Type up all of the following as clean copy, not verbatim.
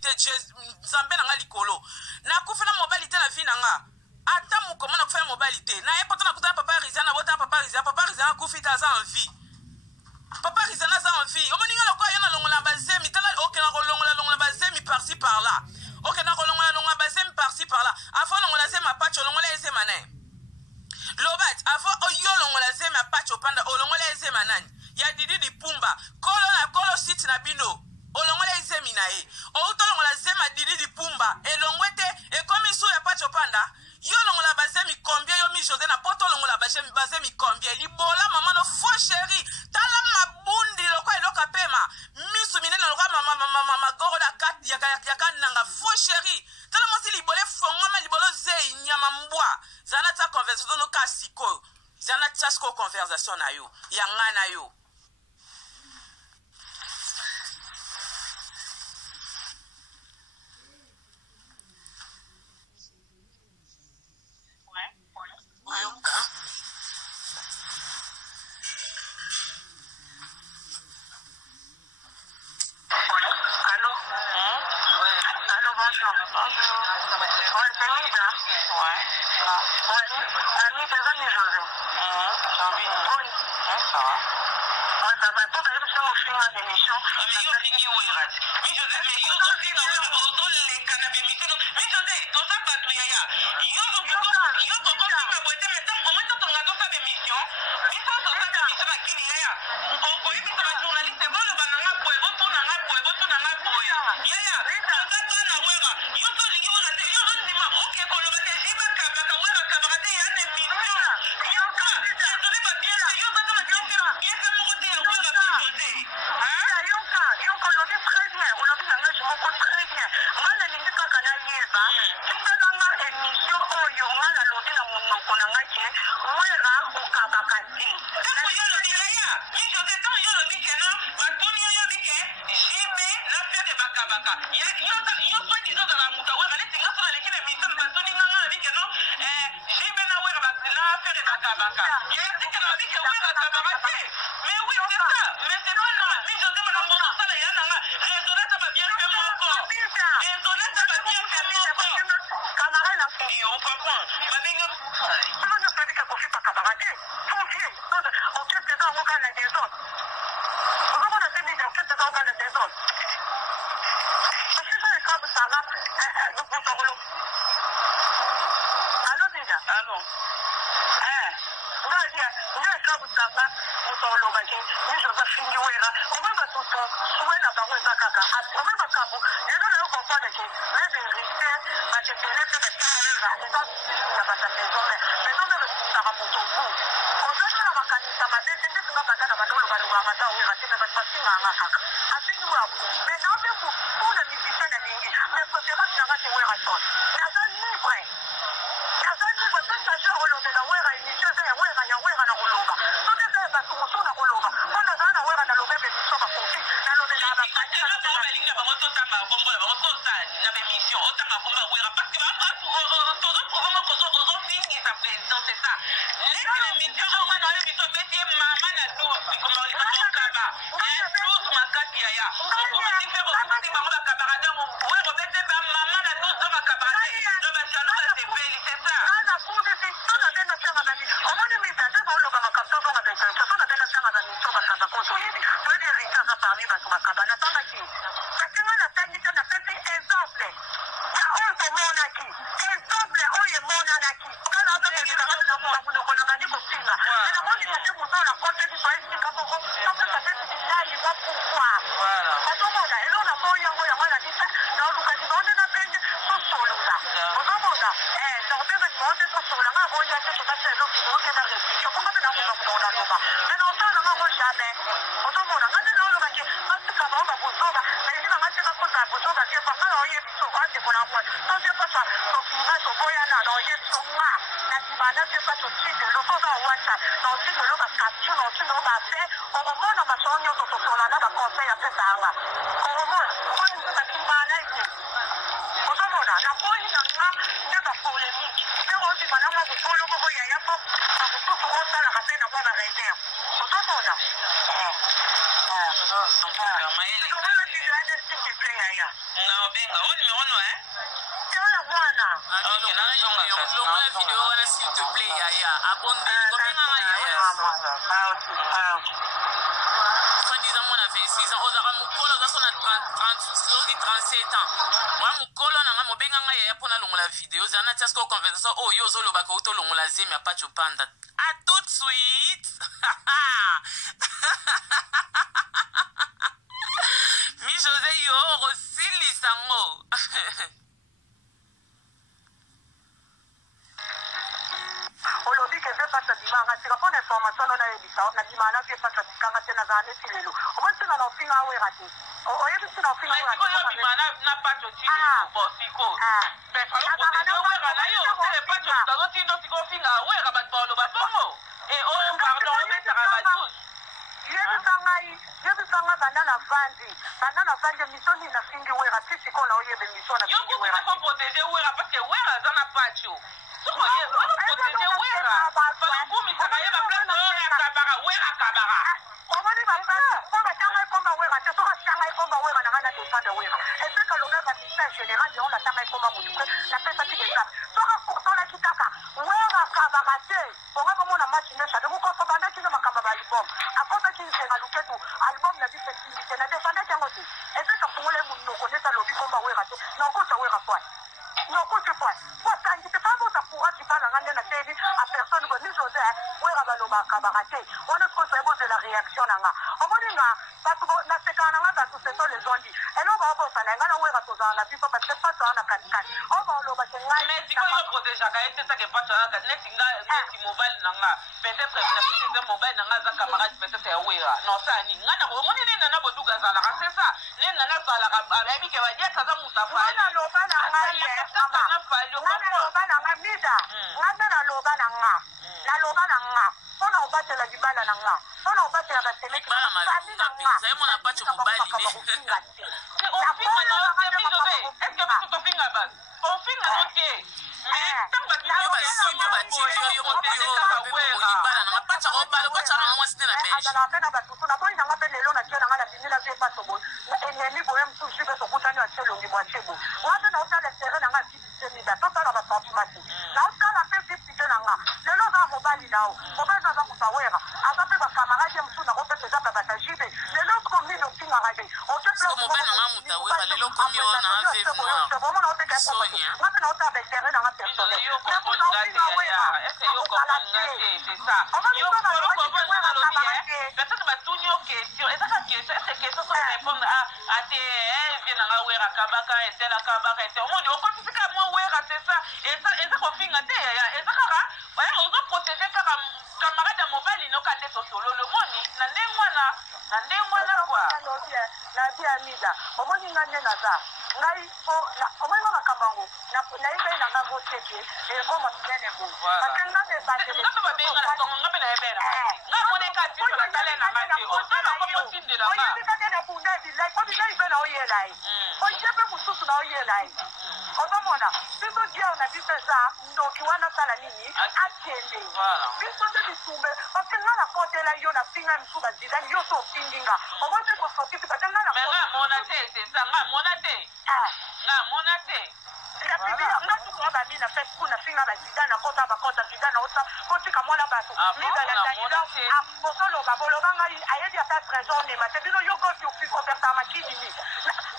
te Nzambe na nga likolo. Na kufena mobile te na vie na nga. Ata mukoma na kufena mobile te. Na epota na kutana papa Rizana bota papa Rizana kufita za en vie. Papa Rizana za en vie. Omoninga lokwa yana longola bazemi tala okena longola bazemi par-ci par-là. Okena longola bazemi par-ci par-là. Avant longola zema pacho longola ezema nae. Lobat avant oyo longola zema pacho panda olongola ezema nani. Ya Didi di Pumba kolo site na bino olongola ezemi na e o utolongola zema Didi di Pumba elongwete e komi su ya pacho panda yo longola bazemi combien yo mi José na poto longola bazemi combien libola mama no fo chéri tala mabundi lokwa eloka pema misu minene lokwa mama goro da kat ya kananga fo chéri tala mosi libole fongoma libolo ze nyama mbwa zana ta conversation no kasiko zana ta sko conversation na yo ya ngana yo. Yeah. Non, benga, on numéro no, hein? Ok, longola vidéo wana s'il te plaît yaya abonde kobenga yaya soi-disant mwana 26 ans ozaka mokolo oza so na 37 ans wa mokolo nanga mobenganga yaya mpona longola vidéo ozala na tia siko conversation oyo ozolobaka utolongola zemi apacho panda à tout de suite mi José yo rosilisango olobi ke ve pasa dimanga sika mpona information no nayebisa na dimana vie pasa tikanga te nazala neti lelo omosinga na ofinga awera te oyebisi na ofinga oyobima na pacho ti lelo bosiko aloproteje na yo osele pacho tazotindo sika ofinga awera bato baoloba bongo oyo pardon obetaka batusi yebisa nga banda na vandi miso nini nafingi wera ti sikoyo na oyebe miso na fingi wera yo kuti protéger wera parce que wera aza na pacho soko ye protéger wera balokumisaka ye baplace oyo akabaka wera akabaka omoni baplace mpo batanga ekomba wera te soki atanga ekomba wera nanga na defendre wera eseka longa bamisa général yango natanga ekomba motu mpe napesa ti deja soki akosolaki kaka wera akabaka te onga bomona match nesha dekukofo bandaki na makambo baalbum akosaki nzenga luketu album na biso esimbi te na defendaki yango te eseka fungole monoko neti alobi komba wera te nakosa wera poine nokuti poine bokangi te mpa boza courage mpa nanga nde nateli a personne bo mi josé wera baloba akabaka te wana sikosa ebozela réaction nanga omoni nga bato nasekana nanga bato seto lezondi eloko obosana nga na wera tozala na biso parce que pato wana kanikani oba oloba ke ngai mais sikoyo oprotégeaka ye te sake pato aka neti nga neti mobile nanga peut-être napikize mobile nanga aza camarade peut-être ya wera nosani nga na omoni nini nana boduka azalaka c'est ça nini nana azalaka ayebi ke badiaka aza mutafali naloba na ngai naloba na nga mida nga nde naloba na nga mpona obatela libala na nga mpona obatela basemekisali na azala mpe na basusu naboyi nanga mpe lelo natie nanga na bimila vie pasobo enemi boye mosusu mpe tokutani atie elongi bwatie bo nga mpe naotala esere nanga vipitemida totala basentimati naotala mpe vipite nanga lelo oza mobali nao mobali aza moto awera aza mpe bakamaradi ye mosusu nango mpe toza mpe batajibe lelo komini okingaka te nga mpe naotala baesere nanga personnel peut-être batuni yo question ezaka question est-ce que question ça répondre à tes bien nanga wera kabaka esela kabaka ete omoni okotisika mwa wera c'est ça eza kofinga te ezaka oya ozo protéger kaka camarade ya mobali noka nde tosololo moni na ndengwana kwa na bia mida omoni nga nde naza ngai omoni nga makambo yango nayebai na nga boteke ekoma minene bo parce nga ngape babenga na songo ngape nayebela nga moneka tiso na tale na nga te osala komotindela nga oyebikake na bunda bilai po bilai mpe na oyela ye oye mpe mosusu na oyela ye ozomona biso diao na biso eza ndoki wana asala nini akende biso nde bisumbe parce nga nakotela yo nafinga misu bazidani yo so ofingi nga omoi mpe kosokisi parce nga nga mona te sesa nga mona te nga tukoa bamina mpe kuna finga bazidani nakota bakota zidani naota kotika mwana bato mizaladanila kozoloba boloba ngai ayebi ata trésor nema te bino yo kofi oversa makidini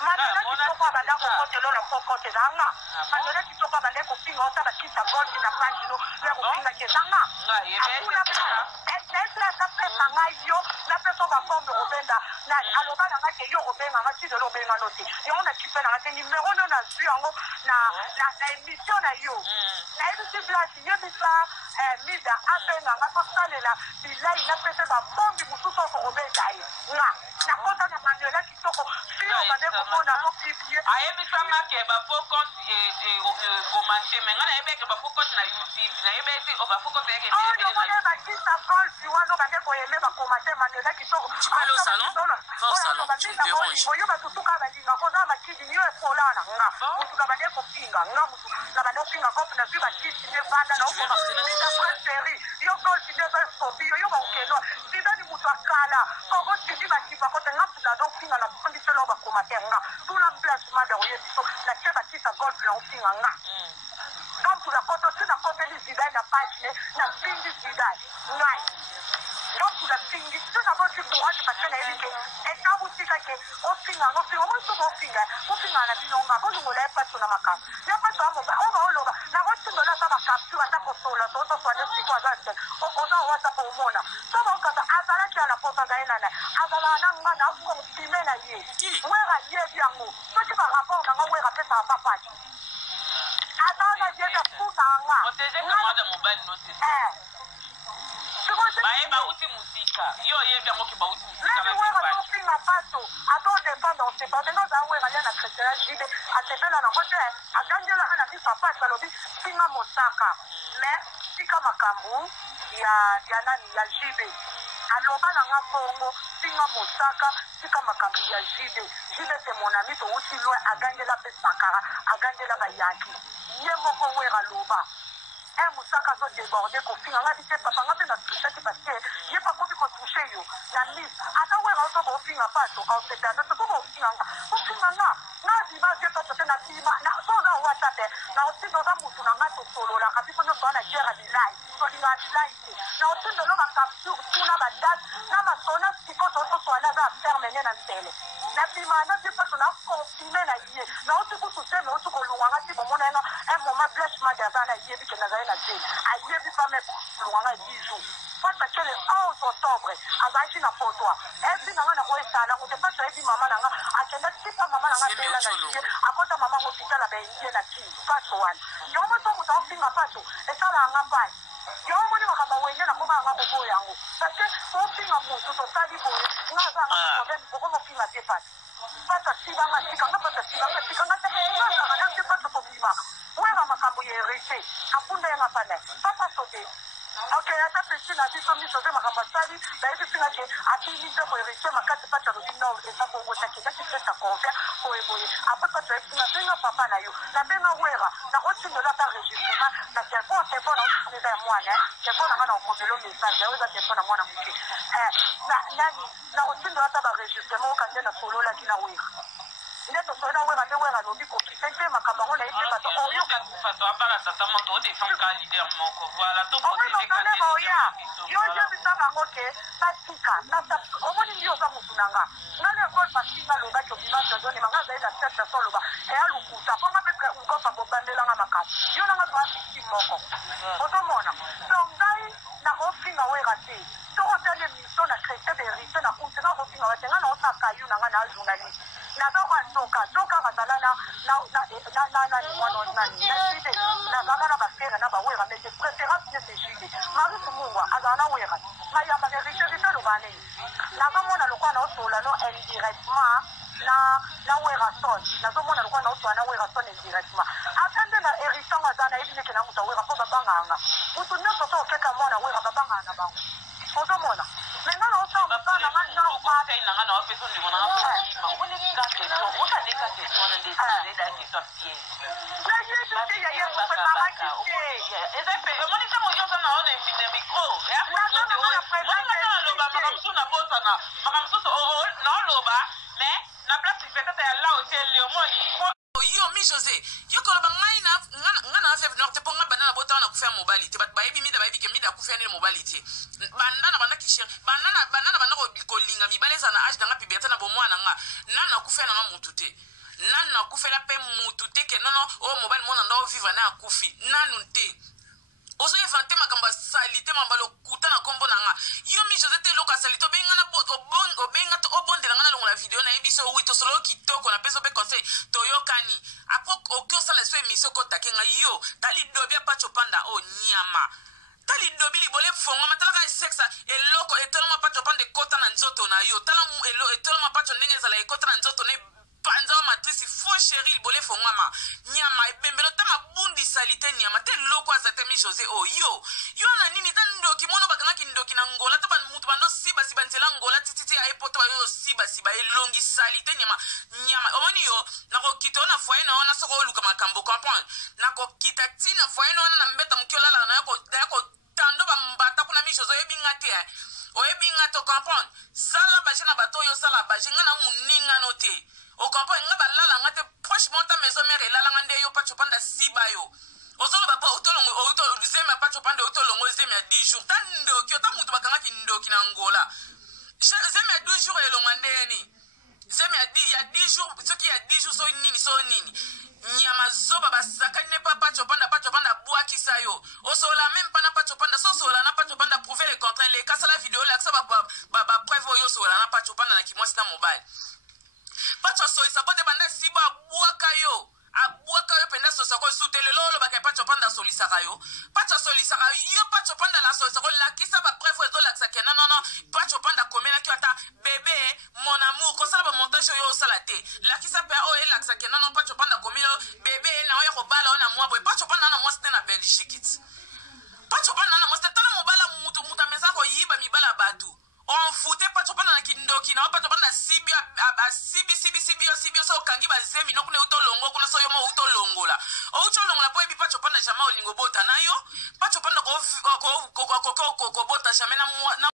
mandela kitoko abanda kokotelo na pokote ezanga mandela kitoko abanda kofinga ota bakisa goldi na pagino ya kofinga kezanga naesilasa pesa ngai yo napesa baforme robenda aloba na ngai ke yo robenga nga tidelo obenga no te yango nakipe na nga te nimero no nazwi yango na émission na yo nayebisi blasi yebisa mida abenga nga tosalela bilai napesa babombi mosusu okorobenda ye nga nakota na manuela kitoko fio bande komona mokibie ayebisanga ke bafaux compte komanche me nga nayebeke bafaux compte na youtube nayebeti bafaux compte yeke bakisa golfi wana bande koyeme bakomate manuela kitoko oyo batutuka balinga koza makidi yo efolana nga mutuka bande kopinga nga mutu na bande kopinga kopi na zwi bakisi ne vanda na okoma seri yo golfi ne esobi yo bakokeno sidani mutu akala koko sindi bakipa kote nga mutula do pinga na kondiselo na ba commentaire nga tout la placement de oye biso na ke ba tisa golf na ofinga nga comme tu la koto tu na kote li zidai na page na pingi zidai ngai donc tu la pingi tu na bo tu courage parce que na elike et quand vous tika ke ofinga mo so bo finga na binonga bo ngola pa tuna makam ya pa to mo ba o ba o lo ba na go tindo la ba capture ta ko sola to soane siko azate o za wa ta ko mona so ba ka ta azala ki ala pota ga ina na azala na nga na ko time na ye wera ye biango to ti ba rapport na nga wera pesa pa pa azala ye na puta nga protéger comment de mobile no c'est bae bauti musika yo ye biango ki bauti musika na wera to pinga pato ato dépendre on sait pas dans za wera ya na chrétien jibe atebela na kote akangela ana bi papa salobi pinga mosaka mais sika makambu ya nani ya jibe aloba na nga bongo pinga mosaka sika makambu ya jibe c'est mon ami to uti loin agangela pe sakara agangela bayaki ye moko wera loba musaka zo débordé ko finga nga bité papa nga pe na toucher parce que ye pas kobi ko toucher yo na miss ata wera to ko finga pa to ka se ta to ko finga nga na di ba je to te na tima na so za whatsapp na o tindo za mutu na nga to solo la ka biso no so na jera di live so di live na o tindo lo ka capture tuna ba date na ma sona siko to so na za ferme na tele na tima na je pa to na confirmer na ye na o tuku to se me o tuku luanga ti bo mona na un moment bless magasin na ye bi ke na za na je aye bi pa me luanga 10 jours parce que le 11 octobre azaki na potoa ebi na nga na ko esala ko te pa so ebi mama na nga akenda tipa mama na nga tela na ye akota mama hospital ba ye na ki pato wana yo mo to mo ta finga pato esala nga pa yo mo ni makamba wenge na ko nga ko bo yango parce que ko finga mo to sali bo nga za nga ko mo finga te pato pata sibanga sikanga pata sibanga sikanga te nga na te pato to bima wera makambo ye rete akunda nga pana papa sote okay ata pesi na biso miso te makamba sali ba yebi singa ke atini te ko rete makati pata lobi no esa ko ngota ke dati pesa konfer ko eboye apa pata singa singa papa na yo na benga wera na otinga la ta registrement na telefone na nda mwana telefone na ko melo message oza telefone na mwana muke na nani na otinga la ta registrement ka tena solo la kina wera neto so na wera te wera lobi ko kitente makamba ngona ite bato oyo ka fato apara tata moto de fam ka leader moko voilà to protéger ka yo je bisanga ngoke patika na omoni ndio ka mutunanga ngale ko patika lo ga to bima to doni manga za ina tete solo ba e alukuta ko ngabe ko fa bo bandela nga makati yo na nga ba moko otomona donc ngai na ofinga wera te to ko tele mission na créer des risques na kuntena ko finga wete nga na osaka yu na nga na journaliste na toka bazala na mwana nani na zaka na bafere na bawera mais de préférence ne se jide mari kumungwa azala na wera na yamba ne richesse lo bane na zomona lokwa na osola no indirectement na wera son na zomona lokwa na osola na wera son indirectement atende na eritant azana ebile ke na muta wera po babanganga mutu nyonso to okeka mwana wera babanganga bango ozomona maintenant na osola mutana na ma kai na ngana wapeso ndi ngona ma woni ka ke to uta ne ka ke to na de da ke to pie na ye ya ye ko pa ki eza pe moni ka mo yo sana ona mbide micro ya ko no de wala lo ba makamsu na bosa na makamsu na lo ba mais na place peut-être ya la hotel le moni yo mi José yo ko ba ngai na fe norte ponga banana bota na kufia mobilité ba yebi mi da ba yebi ke mi da kufia ne mobilité banda kishir banana ko linga mi baleza na age danga puberté na bomwana nga nana kufia na mutute nana kufela pe mutute ke nono o mobile mona ndo vivre na kufi nanu te ozo inventer makamba salite mambalo kuta na kombo nanga yo mi José te loka salito benga na bot obenga to obondela ngana longa la video na ebiso wito solo kitoko na peso pe conseil toyokani apo okyosa la so emission ko takenga yo tali dobia pacho panda o nyama tali dobili bole fonga matala ka sexa eloko etoloma pacho pande kota na nzoto na yo tala etoloma pacho ndenge za la ekota na nzoto ne panza matrisi fo chéri bole fonga ma nyama ebembelo tama bundi salite nyama te loko azate mi José o yo na nini tan ndoki mono bakanga ki ndoki na ngola to ban mutu bando siba nzela ngola tititi ay poto yo siba elongi salite nyama omoni yo na ko kito na foyer na ona soko luka makambo comprendre na ko kita tina foyer na mbeta mukiola la na ko tando ba mbata kuna mi José ebinga te oyebinga to comprendre sala baje na bato yo sala baje nga na muninga no te o comprendre nga balala nga te franchement ta maison mère elala nga nde yo pacho panda siba yo ozolo ba pa utolongo zeme pacho panda utolongo zeme ya 10 jours ta ndoki ta mutu bakanga ki ndoki na Angola zeme ya 12 jours elonga ndeni zeme ya 10 jours soki ya 10 jours so nini nyama zoba basaka ne pa pacho panda bwaki sayo osola même pas na pacho panda so sola na pacho panda prouver le contraire les kasa la vidéo la ça ba preuve yo sola na pacho panda na kimwasi na mobile pacho so isapote banda siba bwaka yo abwaka yo penda so sako sutele lolo ba pacho panda solisaka yo pacho solisaka yo pacho panda la so sako la kisa ba preuve zo la kisa non pacho panda komela ki ata bébé mon amour ko sala ba montage yo salate la kisa pe o la kisa non pacho panda komelo bébé na yo ko bala ona mwa boy pacho panda na mwa na Belgique pacho panda na mwa tala mobala mutu meza ko yiba mibala batu on foutait pacho panda na kindoki na pacho panda sibio sibio so kangi ba zemi no kuna utolongo kuna so yomo utolongola o utolongola po ebi pacho panda jama olingo bota nayo pacho panda ko